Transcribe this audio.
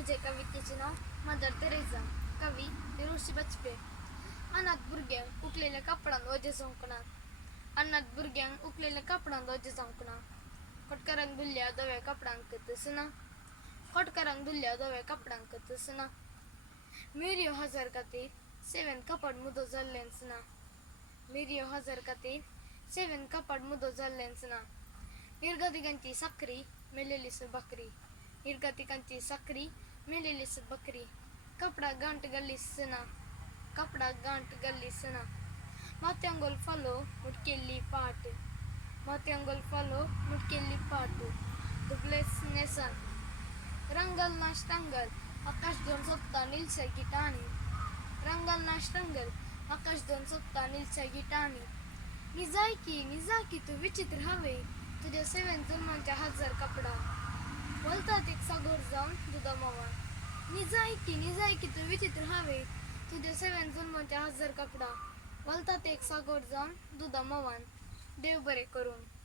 तुझे कवितेचे नाव mother Theresa. कवी ऋषी बचपे. अनाथ भुरग्यांक उकलेल्या कापडान वजे झोंकणार. अनाथ भुरग्यांक उकलेल्या कापडान वजे झोंकणार. खोटकारांक धुल्ल्या धव्या कापडांक तसना. खोटकारांक धुल्ल्या धव्या कापडांक तसना. मिरियो हजार खातीर सेवेन कापड मुदो जाल्लेंच ना. मिरियो हजार खातीर सेवेन कापड मुदो जाल्लेंच ना. निर्गतिकांची साखरी मेलेली बकरी. निर्गतिकांची साखरी मेलेली बकरी. कपडा गांठ गल्लीस ना. कपडा गांठ गल्लीस ना. माथ्यांगोल फालो मुटकेल्ली पाट. माथ्यांगोल फालो मुटकेल्ली पाट. दुबलेस नेसान रंगल नाश रंगल आकाश दोन सोपता नीलसै गिटाणी. रंगल नाश रंगल आकाश दोन सोपता नीलसै गिटाणी. निजाय की तू विचित्र हवे तुझ्या सेवेन जुलमांच्या हजार कपडा. बोलतात एक सागोर जाऊन दुधा मवान. निजाय की तू विचित्र हवे तुझ्या सेवेन जुलमांच्या हजार कपडा. बोलतात एक सागोर जाऊन दुधा मवान. देव बरे करून.